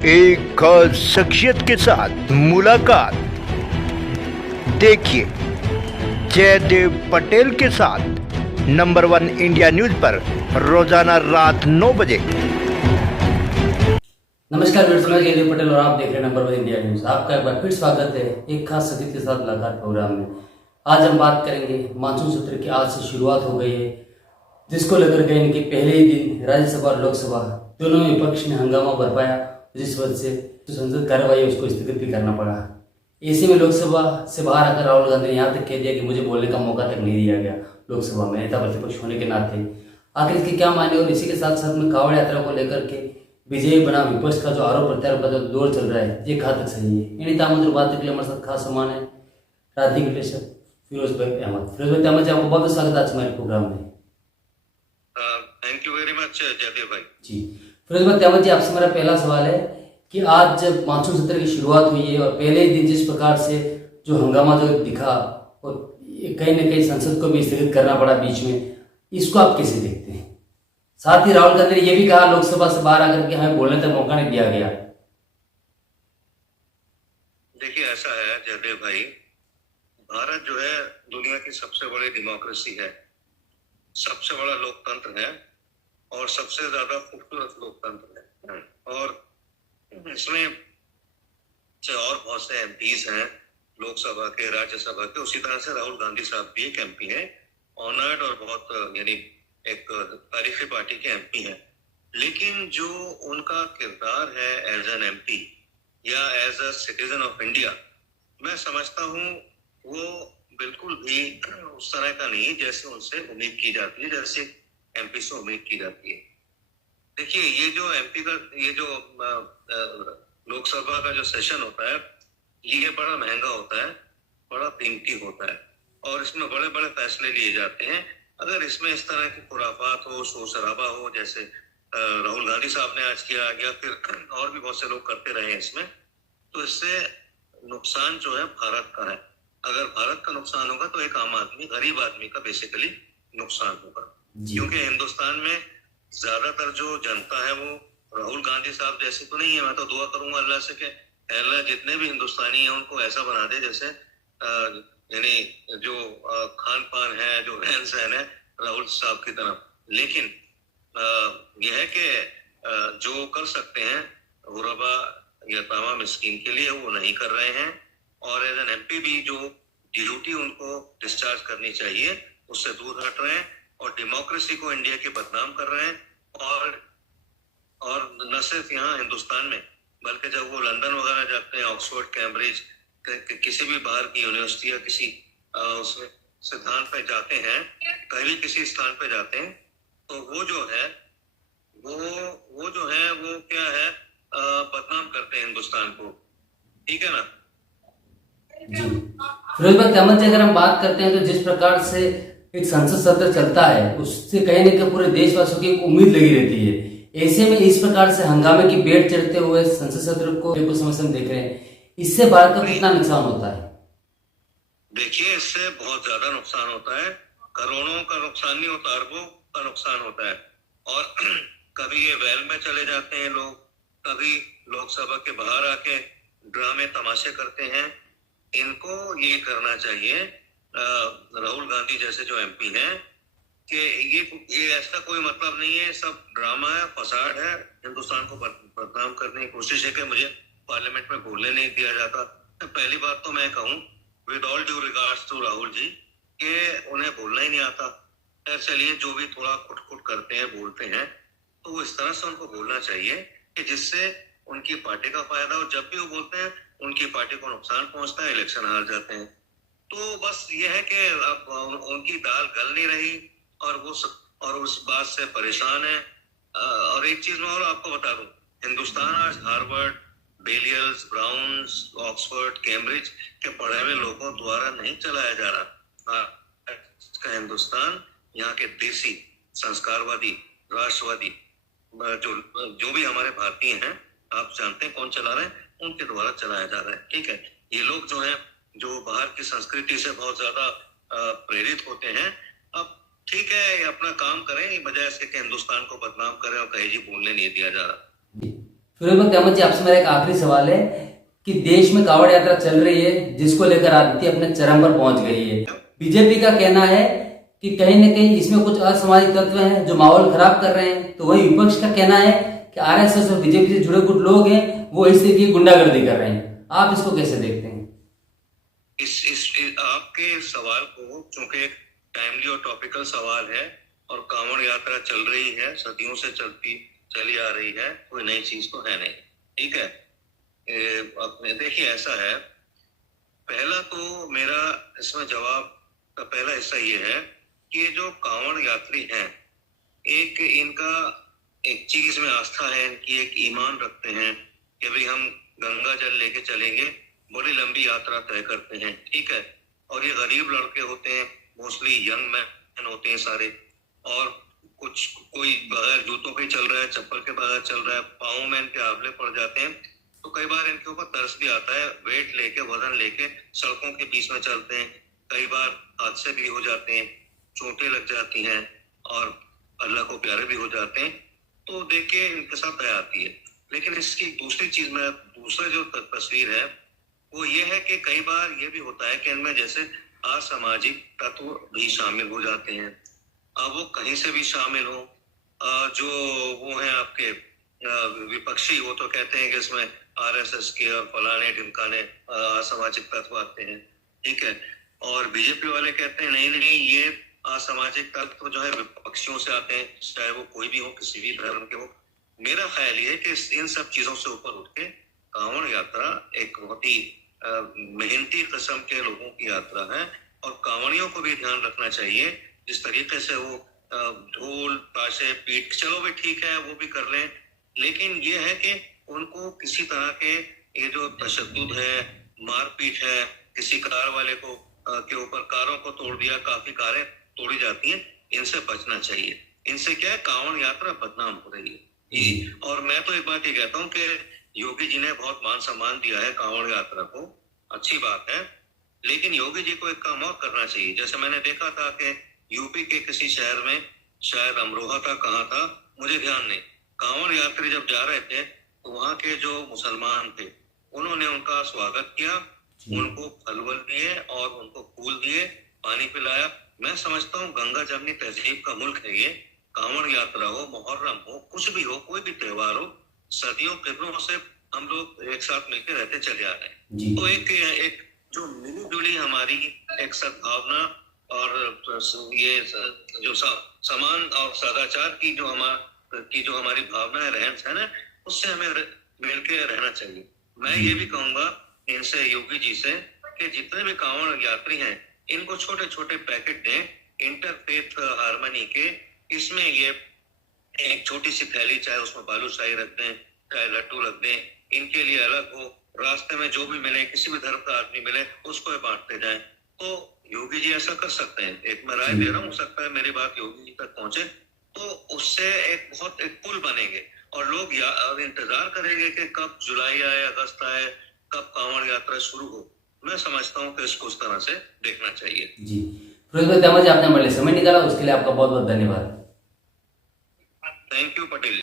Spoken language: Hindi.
एक खास शख्सियत के साथ मुलाकात। देखिए जयदेव पटेल के साथ नंबर 1 इंडिया न्यूज पर रोजाना रात 9 बजे। नमस्कार व्यूअर्स, मैं जयदेव पटेल और आप देख रहे हैं नंबर 1 इंडिया न्यूज। आपका एक बार फिर स्वागत है एक खास शख्सियत के साथ मुलाकात प्रोग्राम में। आज हम बात करेंगे मानसून सत्र की आज से शुरुआत हो गई है, जिसको लेकर के इनके पहले ही दिन राज्यसभा और लोकसभा दोनों में विपक्ष ने हंगामा बरपाया, जिस वजह से जो संसद कार्रवाई है उसको स्थगित भी करना पड़ा। ऐसे में लोकसभा से बाहर आकर राहुल गांधी ने यहाँ तक कह दिया कि मुझे बोलने का मौका तक नहीं दिया गया लोकसभा में, नेता प्रतिपक्ष होने के नाते। आखिर इसके क्या माने, और इसी के साथ साथ में कांवड़ यात्रा को लेकर के विजयी बना विपक्ष का जो आरोप प्रत्यारोप का जो दौर चल रहा है, ये कहाँ तक सही है। इन्हीं तमाम बात के लिए हमारे साथ खास सामान है राजनीतिक विश्लेषक फिरोज भाई अहमद। फिरोज भाई अहमद जी, आपको बहुत स्वागत है आज हमारे प्रोग्राम में। Thank you very much Jaidev भाई जी। फिरोज भाई अहमद जी, आपसे मेरा पहला सवाल है कि आज जब मानसून सत्र की शुरुआत हुई है और पहले ही दिन जिस प्रकार से जो हंगामा जो दिखा और कहीं ना कहीं संसद को भी स्थगित करना पड़ा बीच में, इसको आप कैसे देखते हैं? साथ ही राहुल गांधी ने यह भी कहा लोकसभा से बाहर आकर के हमें बोलने तक मौका नहीं दिया गया। देखिए, ऐसा है जयदेव भाई, भारत जो है दुनिया की सबसे बड़ी डेमोक्रेसी है, सबसे बड़ा लोकतंत्र है और सबसे ज्यादा खूबसूरत लोकतंत्र है। और इसमें और बहुत से एमपीज हैं लोकसभा के, राज्यसभा के। उसी तरह से राहुल गांधी साहब भी एक एमपी है, ऑनर्ड और बहुत यानी एक तारीफी पार्टी के एमपी हैं। लेकिन जो उनका किरदार है एज एन एमपी या as a citizen of India, मैं समझता हूँ वो बिल्कुल भी उस तरह का नहीं जैसे उनसे उम्मीद की जाती है, जैसे एमपी से उम्मीद की जाती है। देखिए, ये जो एमपी का ये जो लोकसभा का जो सेशन होता है, ये बड़ा महंगा होता है, बड़ा कीमती होता है और इसमें बड़े बड़े फैसले लिए जाते हैं। अगर इसमें इस तरह की खुराफात हो, शोर शराबा हो, जैसे राहुल गांधी साहब ने आज किया या फिर और भी बहुत से लोग करते रहे इसमें, तो इससे नुकसान जो है भारत का है। अगर भारत का नुकसान होगा तो एक आम आदमी, गरीब आदमी का बेसिकली नुकसान होगा, क्योंकि हिंदुस्तान में ज्यादातर जो जनता है वो राहुल गांधी साहब जैसे तो नहीं है। मैं तो दुआ करूंगा अल्लाह से कि अल्लाह जितने भी हिंदुस्तानी हैं उनको ऐसा बना दे जैसे यानी जो खान पान है, जो रहन सहन है राहुल साहब की तरफ। लेकिन यह है कि जो कर सकते हैं गुरबा या तमाम स्कीम के लिए वो नहीं कर रहे हैं, और एज एन एमपी भी जो ड्यूटी उनको डिस्चार्ज करनी चाहिए उससे दूर हट रहे हैं और डेमोक्रेसी को इंडिया की बदनाम कर रहे हैं। और न सिर्फ यहाँ हिंदुस्तान में, बल्कि जब वो लंदन वगैरह जाते हैं, ऑक्सफोर्ड, कैम्ब्रिज, किसी भी बाहर की यूनिवर्सिटी या किसी उसमें सिद्धांत पे जाते हैं, कहीं भी किसी स्थान पे जाते हैं, तो वो जो है वो क्या है, बदनाम करते हैं हिंदुस्तान को। ठीक है ना जी फिरोज भाई अहमद जी, अगर हम बात करते हैं तो जिस प्रकार से एक संसद सत्र चलता है उससे कहीं ना कहीं पूरे देशवासियों की एक उम्मीद लगी रहती है। ऐसे में इस प्रकार से हंगामे की बेट चढ़ते हुए संसद सत्र को कुछ समय से हम देख रहे हैं, इससे भारत का कितना नुकसान होता है? देखिए, इससे बहुत ज्यादा नुकसान होता है। करोड़ों का नुकसान नहीं होता, अरबों का नुकसान होता है। और कभी ये वेल में चले जाते हैं लोग, कभी लोकसभा के बाहर आके ड्रामे तमाशे करते हैं। इनको ये करना चाहिए राहुल गांधी जैसे जो एमपी हैं कि ये ऐसा कोई मतलब नहीं है, सब ड्रामा है, फसाड है, हिंदुस्तान को बदनाम करने की कोशिश है कि मुझे पार्लियामेंट में बोलने नहीं दिया जाता। तो पहली बात तो मैं कहूँ with all due regards to Rahul ji कि उन्हें बोलना ही नहीं आता। चलिए, जो भी थोड़ा खुट करते हैं, बोलते हैं, तो वो इस तरह से उनको बोलना चाहिए कि जिससे उनकी पार्टी का फायदा हो। जब भी वो बोलते हैं उनकी पार्टी को नुकसान पहुंचता है, इलेक्शन हार जाते हैं। तो बस ये है कि अब उनकी दाल गल नहीं रही और उस बात से परेशान है। और एक चीज मैं और आपको बता दूं, हिंदुस्तान आज हार्वर्ड, बेलियल्स, ब्राउन्स, ऑक्सफोर्ड, कैम्ब्रिज के पढ़े हुए लोगों द्वारा नहीं चलाया जा रहा। का हिंदुस्तान यहाँ के देसी संस्कारवादी, राष्ट्रवादी जो भी हमारे भारतीय हैं, आप जानते हैं कौन चला रहे हैं, उनके द्वारा चलाया जा रहा है। ठीक है, ये लोग जो हैं जो बाहर की संस्कृति से बहुत ज्यादा प्रेरित होते हैं। अब ठीक है, ये अपना काम करें, बजाय इसके कि हिंदुस्तान को बदनाम करें और कहे जी बोलने नहीं दिया जा रहा। फिरोज भाई अहमद जी, आपसे मेरा एक आखिरी सवाल है कि देश में कांवड़ यात्रा चल रही है जिसको लेकर राजनीति अपने चरम पर पहुंच गई है। बीजेपी का कहना है कि कहीं न कहीं इसमें कुछ असामाजिक तत्व हैं जो माहौल खराब कर रहे हैं, तो वही विपक्ष का कहना है कि आरएसएस और बीजेपी से जुड़े कुछ लोग हैं वो इस तरह की गुंडागर्दी कर रहे हैं। आप इसको कैसे देखते हैं? इस आपके सवाल को, चूंकि एक टाइमली और टॉपिकल सवाल है और कांवड़ यात्रा चल रही है, सदियों से चली आ रही है, कोई नई चीज तो है नहीं, ठीक है। अपने देखिए, ऐसा है, पहला तो मेरा इसमें जवाब का पहला हिस्सा ये है कि जो कांवड़ यात्री हैं, एक इनका एक चीज में आस्था है, इनकी एक ईमान रखते हैं कि भाई हम गंगा जल लेके चलेंगे, बड़ी लंबी यात्रा तय करते हैं, ठीक है। और ये गरीब लड़के होते हैं, मोस्टली यंग मैन होते हैं सारे, और कोई बगैर जूतों के चल रहा है, चप्पल के बगैर चल रहा है, पाँव में इनके आंवले पड़ जाते हैं। तो कई बार इनके ऊपर तरस भी आता है, वेट लेके, वजन लेके सड़कों के बीच में चलते हैं, कई बार हादसे भी हो जाते हैं, चोटें लग जाती हैं और अल्लाह को प्यारे भी हो जाते हैं। तो देख के इनके साथ दया आती है। लेकिन इसकी दूसरी चीज में, दूसरा जो तस्वीर है वो ये है कि कई बार ये भी होता है कि इनमें जैसे असामाजिक तत्व भी शामिल हो जाते हैं। अब वो कहीं से भी शामिल हो, जो वो हैं आपके विपक्षी, वो तो कहते हैं कि इसमें आरएसएस के और फलाने ढिमकाने असामाजिक तत्व आते हैं, ठीक है। और बीजेपी वाले कहते हैं नहीं नहीं, ये असामाजिक तत्व जो है विपक्षियों से आते हैं, चाहे वो कोई भी हो, किसी भी धर्म के हो। मेरा ख्याल ये है कि इन सब चीजों से ऊपर उठ के कांवड़ यात्रा एक बहुत ही मेहनती किस्म के लोगों की यात्रा है, और कांवड़ियों को भी ध्यान रखना चाहिए जिस तरीके से वो ढोल ताशे पीट, चलो भी ठीक है, वो भी कर लें, लेकिन ये है कि उनको किसी तरह के ये जो तशद्दुद है, मारपीट है, किसी कार वाले को के ऊपर कारों को तोड़ दिया, काफी कारें तोड़ी जाती हैं, इनसे बचना चाहिए। इनसे क्या है, कांवड़ यात्रा बदनाम हो रही है। और मैं तो एक बात ये कहता हूँ कि योगी जी ने बहुत मान सम्मान दिया है कांवड़ यात्रा को, अच्छी बात है, लेकिन योगी जी को एक काम और करना चाहिए। जैसे मैंने देखा था कि यूपी के किसी शहर में, शायद अमरोहा था, कहाँ था मुझे ध्यान नहीं, कांवड़ यात्री जब जा रहे थे तो वहाँ के जो मुसलमान थे उन्होंने उनका स्वागत किया, उनको फल वल दिए और उनको फूल दिए, पानी पिलाया। मैं समझता हूँ गंगा जमनी तहजीब का मुल्क है ये। कांवड़ यात्रा हो, मुहर्रम हो, कुछ भी हो, कोई भी त्योहार हो, सदियों किरणों से हम लोग एक साथ मिलकर रहते चले आ रहे हैं। तो एक जो मिली जुली हमारी एक सद्भावना और ये जो समान और सदाचार की जो हमारी भावना है, रहन सहन है, उससे हमें मिलकर रहना चाहिए। मैं ये भी कहूंगा इनसे, योगी जी से, कि जितने भी कांवड़ यात्री हैं इनको छोटे छोटे पैकेट दें इंटरफेथ हार्मनी के। इसमें ये एक छोटी सी थैली, चाहे उसमें बालूशाही रख दें, चाहे लड्डू रख दें, इनके लिए अलग हो। रास्ते में जो भी मिले, किसी भी धर्म का आदमी मिले, उसको बांटते जाएं। तो योगी जी ऐसा कर सकते हैं। एक मैं राय दे रहा हूँ, हो सकता है मेरी बात योगी जी तक पहुंचे, तो उससे एक पुल बनेंगे और लोग इंतजार करेंगे कि कब जुलाई आए, अगस्त आए, कब कांवड़ यात्रा शुरू हो। मैं समझता हूँ कि इसको उस तरह से देखना चाहिए। जी, फिरोज भाई, आपने हमारे लिए समय निकाला, उसके लिए आपका बहुत बहुत धन्यवाद। Thank you Patel.